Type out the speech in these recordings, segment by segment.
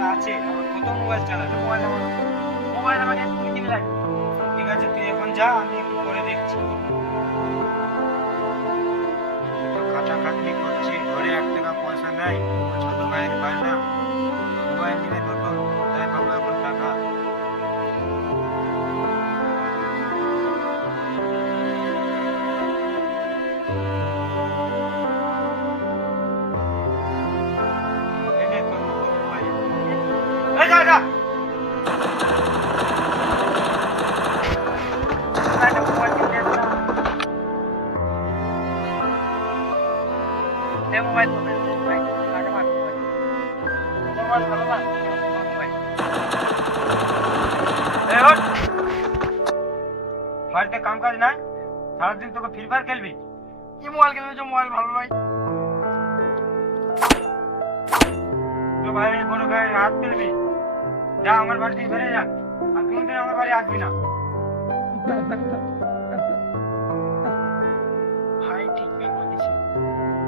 টাকা আছে? আমার কত মোবাইল চালাবে? মোবাইল আমাকে 2-3 লাখ। ঠিক আছে, তুই এখন যা, আমি একটু করে দেখছি। তো খাটাখাটনি করছি, ঘরে 1 টাকা পয়সা নাই। ছোট ভাইয়ের বায়না, মোবাইল নিলে তো কোথায় পাবো এখন টাকা? এই নে তোর মোবাইল। এই যা যা। একটা মোবাইল কিনে দে না। এই মোবাইল তো ভাই, টাকা মার মোবাইল। মোবাইল ভালো না? মোবাইল। এই ওঠ। বাড়িতে কাম কাজ নাই, সারাদিন তোকে ফ্রি ফায়ার খেলবি? কি মোবাইল কিনবে যে মোবাইল ভালো নয়? তোর ভাইয়ের বড় গায়ে হাত তুলবি? যা, আমার বাড়ি থেকে বেরিয়ে যা, আর কোনদিন আমার বাড়ি আসবি না। ভাই ঠিকই বলেছে।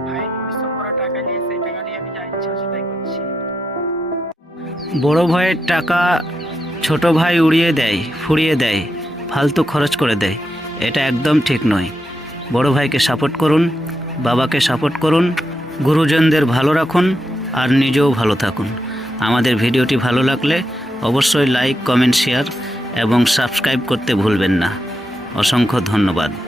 ভাই পরিশ্রম করা টাকা দিয়ে সেই টাকা দিয়ে আমি যা ইচ্ছা সেটাই করছি। বড় ভাইয়ের টাকা ছোট ভাই উড়িয়ে দেয়, ফুরিয়ে দেয়, ফালতু খরচ করে দেয়। এটা একদম ঠিক নয়। বড় ভাইকে সাপোর্ট করুন, বাবাকে সাপোর্ট করুন, গুরুজনদের ভালো রাখুন, আর নিজেও ভালো থাকুন। আমাদের ভিডিওটি ভালো লাগলে অবশ্যই লাইক, কমেন্ট, শেয়ার এবং সাবস্ক্রাইব করতে ভুলবেন না। অসংখ্য ধন্যবাদ।